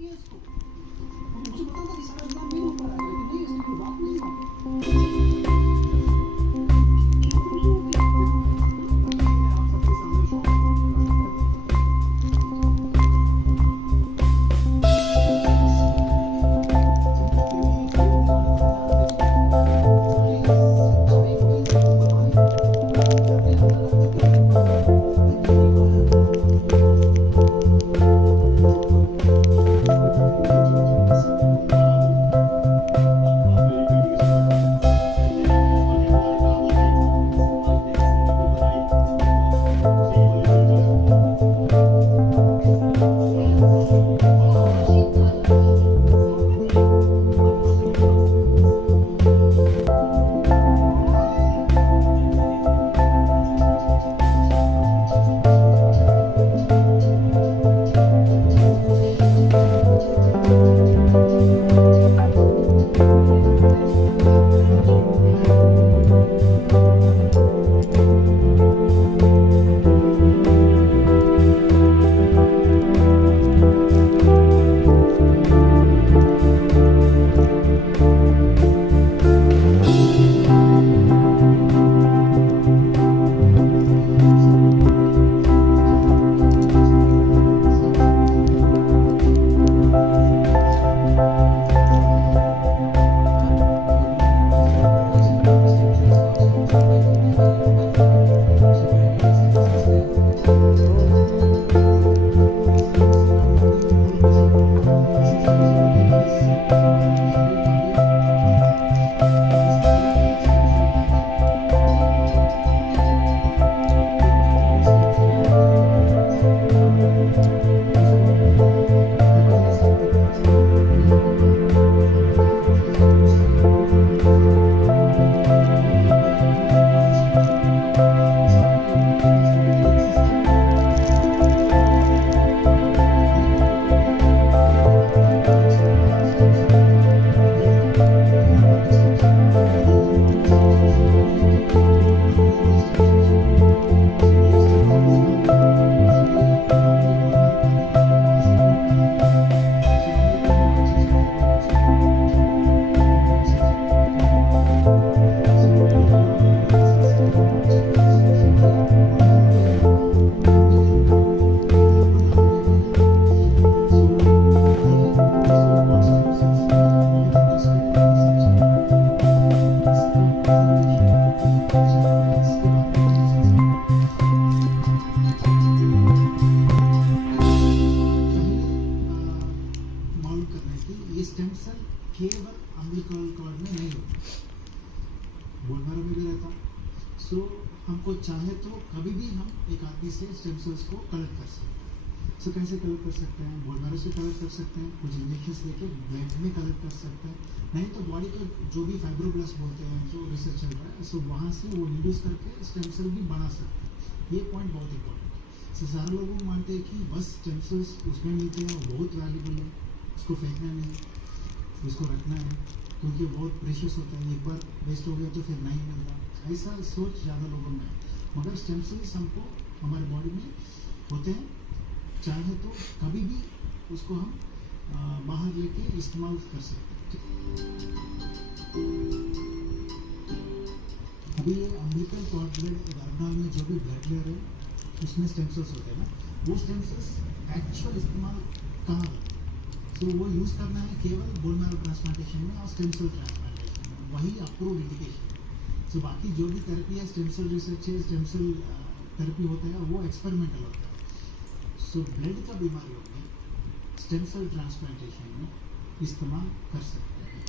किया इसको। मुझे पता था कि सारा इस्लाम नहीं हो पा रहा है, लेकिन नहीं, इसकी कोई बात नहीं मानी। केवल अम्बिलिकल कॉर्ड में नहीं होता, बोन मैरो में भी रहता। सो हमको चाहे तो कभी भी हम एक आदमी से स्टेम सेल्स को कलेक्ट कर सकते हैं। सो कैसे कलेक्ट कर सकते हैं? बोन मैरो से कलेक्ट कर सकते हैं, कुछ इंजेक्शन लेके ब्लड में कलेक्ट कर सकते हैं, नहीं तो बॉडी का जो भी फाइब्रोब्लास्ट बोलते हैं जो रिसर्च चल रहा है, सो वहाँ से वो इंड्यूस करके स्टेम सेल भी बना सकते हैं। ये पॉइंट बहुत इंपॉर्टेंट है। सो सारे लोग मानते हैं कि बस स्टेम सेल्स उसमें मिलते हैं, वो बहुत वैल्यूबल है, उसको फेंकना नहीं, उसको रखना है क्योंकि बहुत प्रेशियस होता है, एक बार वेस्ट हो गया तो फिर नहीं मिलता। ऐसा सोच ज़्यादा लोगों में है, मगर स्टेम सेल्स हमको हमारे बॉडी में होते हैं, चाहे तो कभी भी उसको हम बाहर लेके इस्तेमाल कर सकते हैं। अभी ये अम्बिलिकल कॉर्ड ब्लड गार्डनल में जो भी ब्लड लेयर है उसमें स्टेम सेल्स होते हैं ना, वो स्टेम सेल्स एक्चुअल इस्तेमाल कहाँ है? तो वो यूज़ करना है केवल बोन मैरो ट्रांसप्लांटेशन में और स्टेम सेल ट्रांसप्लांटेशन में, वही अप्रूव इंडिकेशन। सो बाकी जो भी थेरेपी है, स्टेम सेल रिसर्च है, स्टेम सेल थेरेपी होता है, वो एक्सपेरिमेंटल होता है। सो ब्लड का बीमारियों में स्टेम सेल ट्रांसप्लांटेशन में इस्तेमाल कर सकते हैं।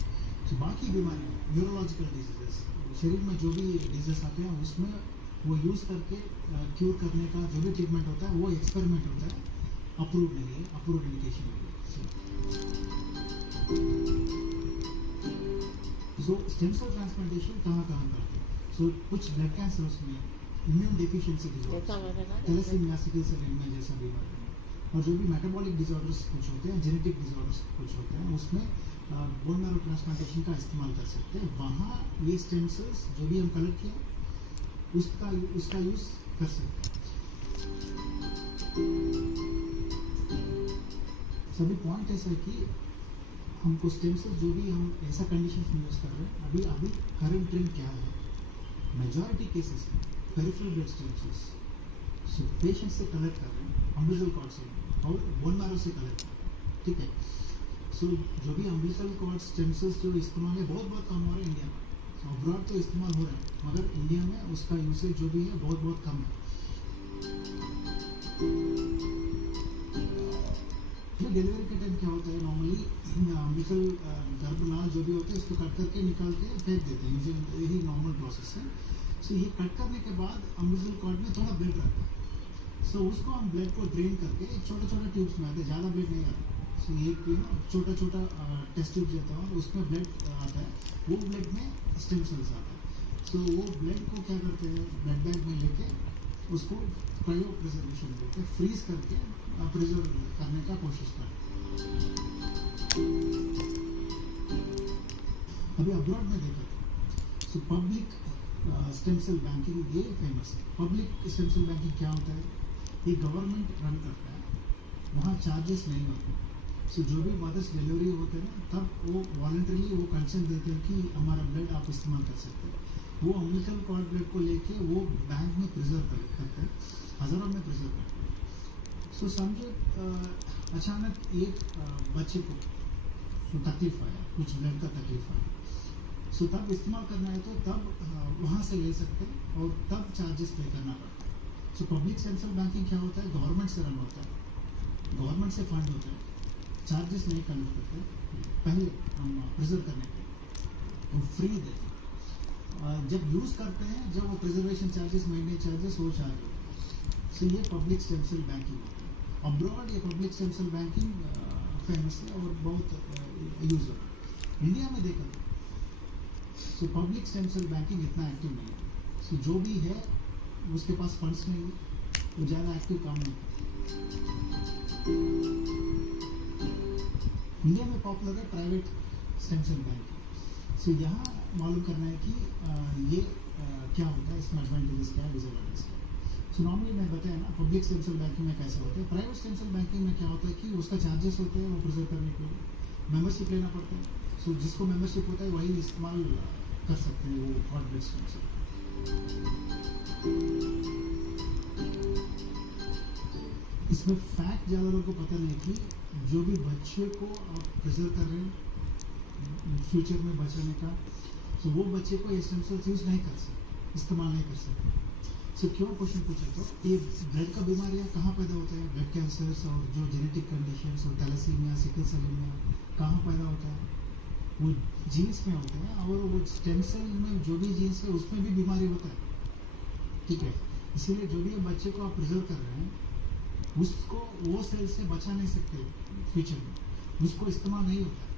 सो बाकी बीमारियों, न्यूरोलॉजिकल डिजीजेस, शरीर में जो भी डिजीज आते हैं उसमें वो यूज़ करके क्यूर करने का जो भी ट्रीटमेंट होता है वो एक्सपेरिमेंट होता है, अप्रूव नहीं है, अप्रूव इंडिकेशन नहीं है। सो स्टेम सेल ट्रांसप्लांटेशन कहाँ करते हैं? सो कुछ ब्लड कैंसर्स में, immune deficiency disorder, thalassemia, sickle cell anaemia जैसा बीमारी में, और जो भी मेटाबॉलिक डिसऑर्डर्स कुछ होते हैं, जेनेटिक डिसऑर्डर्स कुछ होते हैं, उसमें बोन मैरो ट्रांसप्लांटेशन का इस्तेमाल कर सकते हैं। वहाँ ये स्टेम सेल्स जो भी हम कलेक्ट किए उसका यूज़ कर सकते हैं। सभी पॉइंट ऐसा है कि हमको स्टेम सेल जो भी हम ऐसा कंडीशन में यूज़ कर रहे हैं, अभी अभी करंट ट्रेंड क्या है, मेजॉरिटी केसेस में peripheral blood stem cells so patient से कलेक्ट कर रहे हैं, अम्बिलिकल कॉर्ड से और बोन मैरो से कलेक्ट कर रहे हैं, ठीक है। सो जो भी अम्बिलिकल कॉर्ड स्टेम सेल्स जो इस्तेमाल है बहुत कम हो रहा है इंडिया में, अब्रॉड तो इस्तेमाल हो रहा है मगर इंडिया में उसका यूसेज जो भी है बहुत कम है। डिलीवरी के टाइम क्या होता है, नॉर्मली अम्बिलिकल गर्भनाल जो भी होते हैं इसको कट करके निकाल के फेंक देते हैं, यही नॉर्मल प्रोसेस है। सो ये कट करने के बाद अम्बिलिकल कॉर्ड में थोड़ा ब्लड रहता है, सो उसको हम ब्लड को ड्रेन करके छोटे ट्यूब्स में आते हैं, ज़्यादा ब्लड नहीं आता। सो ये छोटा टेस्ट ट्यूब देता है, उसमें ब्लड आता है, वो ब्लड में स्टेम सेल्स आता है। सो वो ब्लड को क्या करते हैं, ब्लड बैंक में लेके उसको क्रायो प्रिजर्वेशन देते हैं, फ्रीज करके प्रिजर्व करने का कोशिश करते हैं। अभी अब्रॉड में देखा so public stem cell banking ये फेमस है। पब्लिक स्टेम सेल बैंकिंग क्या होता है, ये गवर्नमेंट रन करता है, वहाँ चार्जेस नहीं होते। सो जो भी मदर्स डिलीवरी होते हैं ना, तब वो वॉलंटरली वो कंसेंट देते हैं कि हमारा ब्लड आप इस्तेमाल कर सकते हैं। वो अम्बिलिकल कॉर्ड ब्लड को लेके वो बैंक में प्रिजर्व करते हैं, हज़ारों में प्रिजर्व करते हैं। सो समझो अचानक एक बच्चे को तकलीफ आया, कुछ ब्लड का तकलीफ आया, सो तब इस्तेमाल करना है तो तब वहाँ से ले सकते हैं और तब चार्जेस पे करना पड़ता है। So public stem cell banking क्या होता है, गवर्नमेंट से रन होता है, गवर्नमेंट से फंड होता है, चार्जेस नहीं कलेक्ट करते, पहले हम प्रिजर्व करने के वो फ्री देते हैं। जब यूज़ करते हैं, जब वो प्रिजर्वेशन चार्जेस, महीने चार्जेस वो चार्ज होते हैं। सो ये पब्लिक स्टेम सेल बैंकिंग होता है। अब्रॉड ये public stem cell banking famous है और बहुत यूज होता है। इंडिया में देखा so public stem cell banking इतना एक्टिव नहीं है। सो जो भी है उसके पास फंड्स नहीं है, वो ज़्यादा एक्टिव काम नहीं करता। इंडिया में पॉपुलर है प्राइवेट स्टेम सेल बैंकिंग। सो यहाँ मालूम करना है कि ये क्या होता है, इसमें एडवांटेजेस क्या है, डिसएडवांटेजेस क्या है। सो नॉर्मली मैं बताया ना पब्लिक स्टेम सेल बैंकिंग में कैसे होता है। प्राइवेट स्टेम सेल बैंकिंग में क्या होता है कि उसका चार्जेस होते हैं, वो प्रिजर्व करने के लिए मेंबरशिप लेना पड़ता है। सो जिसको मेंबरशिप होता है वही इस्तेमाल कर सकते हैं वो कॉर्ड ब्लड स्टेम सेल। इसमें फैक्ट ज़्यादा लोगों को पता नहीं कि जो भी बच्चे को आप प्रिजर्व कर रहे हैं फ्यूचर में बचाने का, सो वो बच्चे को ये स्टेम सेल्स यूज़ नहीं कर सकते, इस्तेमाल नहीं कर सकते। सो क्यों क्वेश्चन पूछा तो ये ब्लड का बीमारियाँ कहाँ पैदा होता है, ब्लड कैंसर्स और जो जेनेटिक कंडीशंस और थैलेसीमिया, सिकल सेल एनीमिया कहाँ पैदा होता है, वो जीन्स में होते हैं। और वो स्टेम सेल में जो भी जीन्स है उसमें भी बीमारी होता है, ठीक है। इसीलिए जो भी बच्चे को आप प्रिजर्व कर रहे हैं उसको वो सेल से बचा नहीं सकते फ्यूचर में, उसको इस्तेमाल नहीं होता है,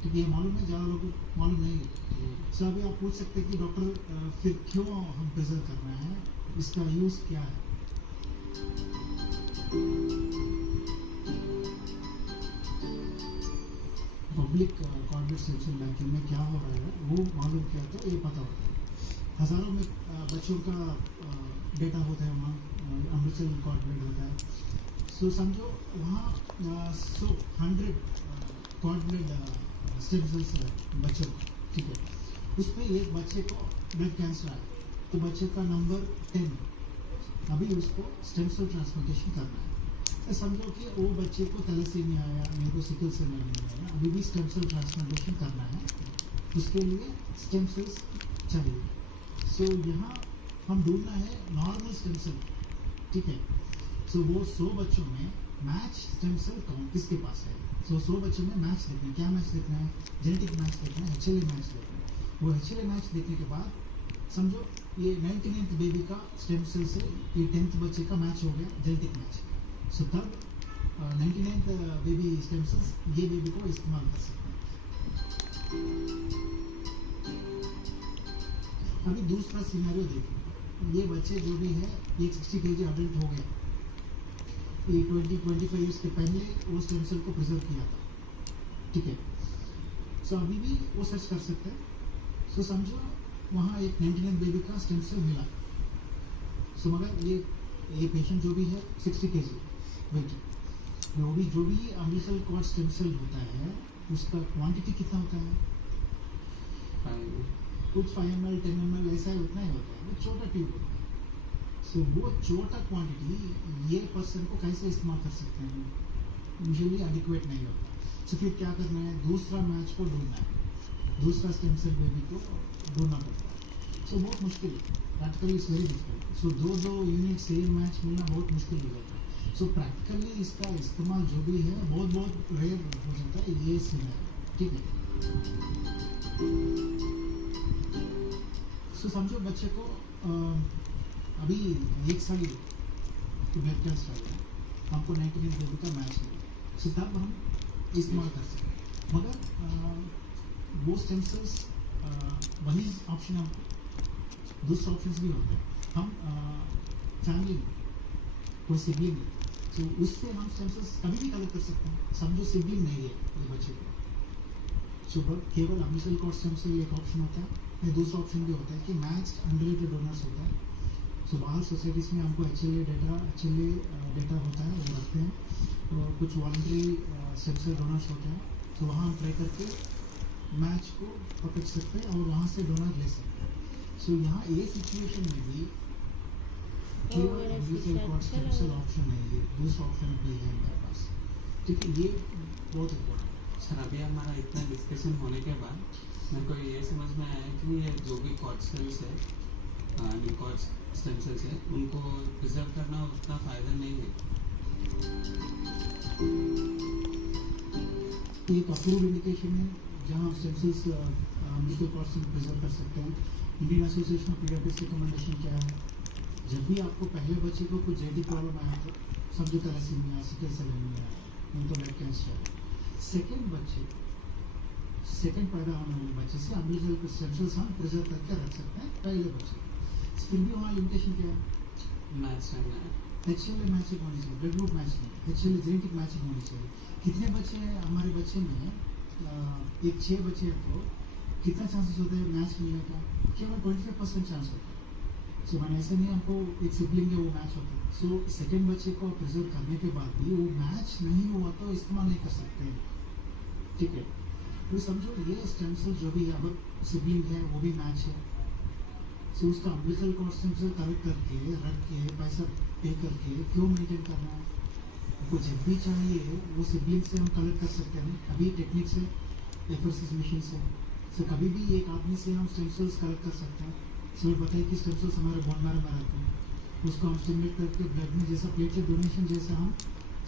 क्योंकि ये मालूम है, ज़्यादा लोगों को मालूम नहीं है। सो अभी आप पूछ सकते हैं कि डॉक्टर फिर क्यों हम प्रिजर्व कर रहे हैं, इसका यूज़ क्या है। Public cord blood stem cell banking में क्या हो रहा है वो मालूम किया तो ये पता होता है। हज़ारों में बच्चों का डेटा होता है, वहाँ अम्बिलिकल कॉर्ड ब्लड होता है। सो समझो वहाँ 100 कॉर्ड ब्लड स्टेम सेल्स है बच्चों को, ठीक है। उसमें एक बच्चे को ब्लड कैंसर आया तो बच्चे का नंबर 10, अभी उसको स्टेम सेल ट्रांसप्लांटेशन करना है। तो समझो कि वो बच्चे को थैलेसीमिया आया, मेरे को सिकल सेल एनीमिया आया, अभी भी स्टेम सेल ट्रांसप्लांटेशन करना है, उसके लिए स्टेम सेल्स चाहिए। सो यहाँ हम ढूंढना है नॉर्मल स्टेम सेल, ठीक है। सो वो 100 बच्चों में मैच स्टेम सेल कौन किसके पास है। सो 100 बच्चों में मैच देखना है, क्या मैच देखना है, जेनेटिक मैच देखना है, HLA मैच देखना है। वो HLA मैच देखने के बाद समझो ये 99th बेबी का स्टेम सेल से ये 10th बच्चे का मैच हो गया, जेनेटिक मैच। सो तब 99th बेबी स्टेम सेल्स ये बेबी को इस्तेमाल कर सकते हैं। अभी दूसरा सिनेरियो देखिए, ये बच्चे जो भी है ये 60 kg अडल्ट हो गया, ये 20-25 ईयर्स के पहले वो स्टेम सेल को प्रिजर्व किया था, ठीक है। सो अभी भी वो सर्च कर सकते हैं। सो समझो वहाँ एक 99 बेबी का स्टेम सेल मिला, सो मगर ये पेशेंट जो भी है 60 kg वेट, जो भी अम्बिलिकल कॉर्ड स्टेम सेल होता है उसका क्वांटिटी कितना होता है? कुछ 5 ml 10 ml ऐसा ही उतना ही होता है, वो छोटा ट्यूब होता है। सो वो छोटा क्वांटिटी ये पर्सन को कैसे इस्तेमाल कर सकते हैं? यूजुअली एडिक्वेट नहीं होता। सो फिर क्या करना है? दूसरा मैच को ढूंढना है, दूसरा स्टेम सेल बेबी को ढूंढना पड़ता है। सो बहुत मुश्किल है, प्रैक्टिकली इट्स वेरी डिफिकल्ट। सो दो यूनिट सेम मैच मिलना बहुत मुश्किल हो जाता है। सो प्रैक्टिकली इसका इस्तेमाल जो भी है बहुत रेयर हो जाता है ये सीन है, ठीक है। सो समझो बच्चे को अभी 1 साल ब्लड टेस्ट आएगा, हमको 90 दिन बेबी का मैच मिलेगा, सो तब हम इस्तेमाल कर सकते हैं। मगर वो स्टेम सेल्स वही ऑप्शन है, हमको दूसरा ऑप्शन भी होता है। हम फैमिली कोई सिबलिंग है तो उससे हम स्टेम सेल्स कभी भी कलेक्ट कर सकते हैं। समझो सिबलिंग नहीं है ये बच्चे को, सो केवल अम्बिलिकल कॉर्ड स्टेम सेल एक ऑप्शन होता है। या दूसरा ऑप्शन भी होता है कि मैच्ड अनरिलेटेड डोनर्स होता है। सो बाहर सोसाइटीज़ में हमको HLA डेटा होता है, वो रखते हैं। तो कुछ वॉलंटरी स्टेम सेल डोनर्स होते हैं, तो वहाँ हम ट्राई करके मैच को पकड़ सकते हैं और वहाँ से डोनर ले सकते हैं। सो यहाँ ये सिचुएशन में भी केवल umbilical cord stem cell option नहीं है, दूसरा ऑप्शन भी है हमारे पास, ठीक है। ये बहुत इम्पोर्टेंट है। सर अभी हमारा इतना डिस्कशन होने के बाद मेरे को ये समझ में आया कि ये जो भी कॉर्ड सेल्स है, कॉर्ड स्टेम सेल्स है, उनको प्रिजर्व करना उतना फ़ायदा नहीं है। ये एक अप्रूव्ड इंडिकेशन है जहाँ stem cells umbilical cord cell preserve कर सकते हैं। Indian association of paediatrics recommendation क्या है? जब भी आपको पहले बच्चे को कुछ जेडी प्रॉब्लम आया तो समझो थैलेसीमिया, सिकल सेल एनीमिया, नहीं तो ब्लड कैंसर, सेकेंड पैदा होने वाले बच्चे से अम्बिलिकल स्टेम सेल्स हम प्रिजर्व करके रख सकते हैं पहले बच्चे। फिर भी वहाँ लिमिटेशन क्या है? मैच करना है, HLA मैचिंग होनी चाहिए, blood group matching, HLA genetic matching होनी चाहिए। कितने बच्चे हैं हमारे बच्चे में? एक 6 बच्चे हैं तो कितना चांसेस होते हैं मैच मिलने का? केवल 25% चांस होता है। सो मैंने ऐसे नहीं, हमको एक सिबलिंग है वो मैच होता है। सो सेकेंड बच्चे को प्रिजर्व करने के बाद भी वो मैच नहीं हुआ तो इस्तेमाल नहीं कर सकते, ठीक है। तो समझो ये स्टेम सेल जो भी है, अब सिबलिंग है वो भी मैच है, सो उसका umbilical cord stem cell collect करके रख के पैसा पे करके क्यों मेंटेन करना है? आपको जब भी चाहिए वो सिबलिंग से हम कलेक्ट कर सकते हैं। अभी टेक्निक्स है, एफएसएस मशीन से, सो कभी भी एक आदमी से हम स्टेम सेल्स कलेक्ट कर सकते हैं। सो बताइए कि स्टेम सेल्स हमारे बोन मैरो में रहते हैं, उसको हम स्टिमुलेट करके ब्लड में जैसा प्लेटलेट डोनेशन जैसा हम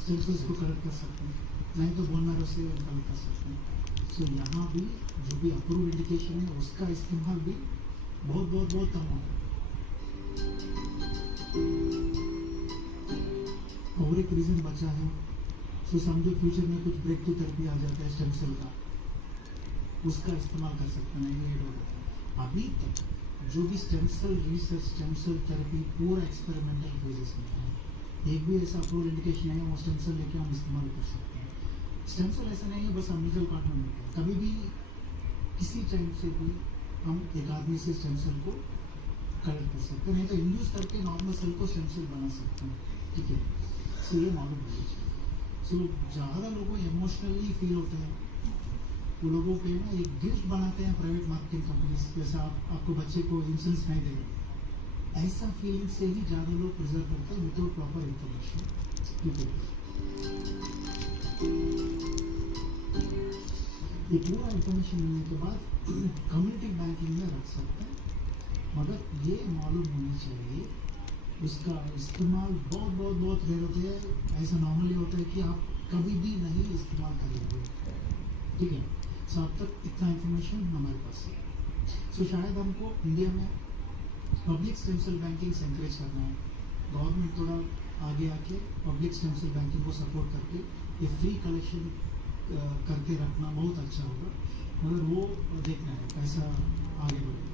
स्टेम सेल्स को कलेक्ट कर सकते हैं, नहीं तो बोन मैरो से कलेक्ट कर सकते हैं। सो यहाँ भी जो भी अप्रूव इंडिकेशन है उसका इस्तेमाल भी बहुत कम होता है। और एक रीज़न बचा है, सो समझो फ्यूचर में कुछ ब्रेक थ्रू थेरेपी आ जाता है स्टेम सेल का, उसका इस्तेमाल कर सकते हैं। ये अभी तक जो भी stem cell research, stem cell therapy पूरा एक्सपेरिमेंटल फेजेस में है। एक भी ऐसा अप्रूव इंडिकेशन नहीं है वो स्टेम सेल लेके हम इस्तेमाल कर सकते हैं। स्टेम सेल ऐसा नहीं है बस अम्बिलिकल कॉर्ड में मिलता है, कभी भी किसी टाइम से भी हम एक आदमी से स्टेम सेल को कलेक्ट कर सकते हैं, नहीं तो इंड्यूस करके नॉर्मल सेल को स्टेम सेल बना सकते हैं, ठीक है। सो ये मालूम होना चाहिए। सो ज़्यादा लोगों इमोशनली फील होते हैं, वो लोगों पे ना एक गिफ्ट बनाते हैं प्राइवेट मार्केटिंग कंपनीज, जैसा आपको बच्चे को इंश्योरेंस नहीं देगा, ऐसा फीलिंग से ही ज़्यादा लोग प्रिजर्व करते हैं विदाउट प्रॉपर इंफॉर्मेशन, ठीक है। ये पूरा इंफॉर्मेशन मिलने के बाद कम्युनिटी बैंकिंग में रख सकते हैं, मगर ये मालूम होनी चाहिए उसका इस्तेमाल बहुत रेयर होते हैं। ऐसा नॉर्मली होता है कि आप कभी भी नहीं इस्तेमाल करेंगे, ठीक है। सो अब तक इतना इन्फॉर्मेशन हमारे पास है। सो शायद हमको इंडिया में पब्लिक स्टेम सेल बैंकिंग से एनकरेज करना है, गवर्नमेंट थोड़ा आगे आके पब्लिक स्टेम सेल बैंकिंग को सपोर्ट करके ये फ्री कलेक्शन करके रखना बहुत अच्छा होगा, मगर वो देखना है कैसा आगे बढ़ेगा।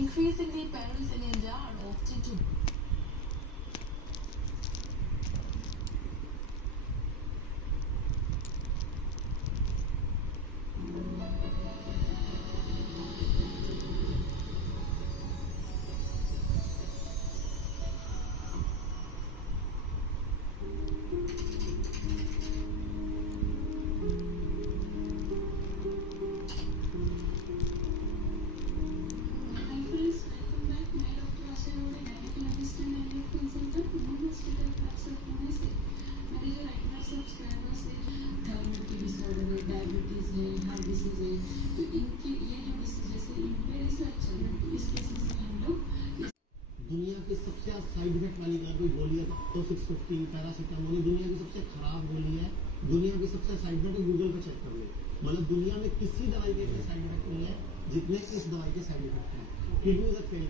Increasingly, parents in India are opting to Hi friends, welcome back. मैं doctor Asha Arora, gynaecologist and IVF consultant, new hospital आप सबको नमस्ते। मेरे जो रेगुलर सब्सक्राइबर्स हैं, थायराइड की डिसऑर्डर है, डायबिटीज़ है, हार्ट डिसीज है, तो इनके ये जो डिसीजेस है इन पे रिसर्च चल रहा है। इस केसेस में हम लोग दुनिया की सबसे साइड इफेक्ट वाली अगर कोई गोली है तो 650 पैरासीटामोल दुनिया की सबसे खराब गोली है। दुनिया की सबसे साइड इफेक्ट गूगल पे चेक कर ले, मतलब दुनिया में किसी दवाई के साइड इफेक्ट नहीं है जितने इस दवाई के साइड इफेक्ट हैं। किडनी का फेल